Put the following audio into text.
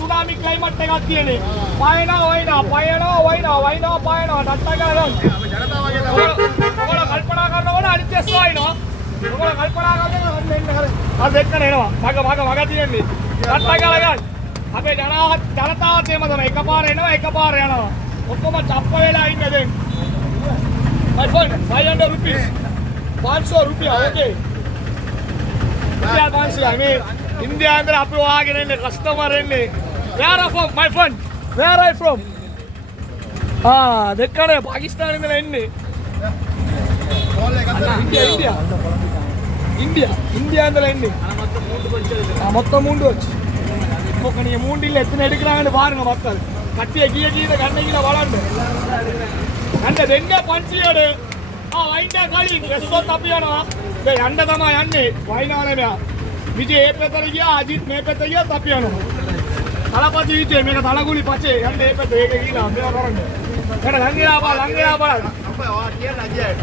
Tsunami climate එකක් තියෙන්නේ. පයනවා නට්ටගාලා. ඔයාලා කල්පනා කරනකොට අනිත් ඇස් වයින්නවා. ඔයාලා කල්පනා කරනකොට මෙන්න හරි. අර දෙක්කන එනවා. මග තියෙන්නේ. නට්ටගාලා ගන්න. අපේ ජනතාවත් එහෙම තමයි. එකපාර එනවා එකපාර යනවා. ඔක්කොම චප්ප වෙලා ඉන්නේ දැන්. My friend, 500 rupees. 500 rupiah, okay. Rupiah 500. I mean, India अंदर आप लोग आगे रहने customer रहने. Where are you from, my friend? Where are you from? Ah, देखा नहीं पाकिस्तान में रहने. India अंदर रहने. మొత్తం మూండు వచ్చి ఒక నీ మూండిల్లు ఎత్తున ఎడుకురాండి బారుங்க మొత్తం కట్టి గీయ గన్న గీల వడండి అంటే రెండే పంచియాడు ఆ వైండా కాళీ ఎస్సో తప్పియానా అండ తమ అన్ని వైనాలమే విజయ్ ఏ పెద్దలు గියා අජිත් මේ පැත්ත ගියා තපියනවා තලපති විජේ මේක තලගුලි පචේ යන්න ඒ පැත්ත ඒක ගිහලා මේක කරන්නේ එකට ලංගිලා බලන්න අප්පා ඔයා කියලා අජිත්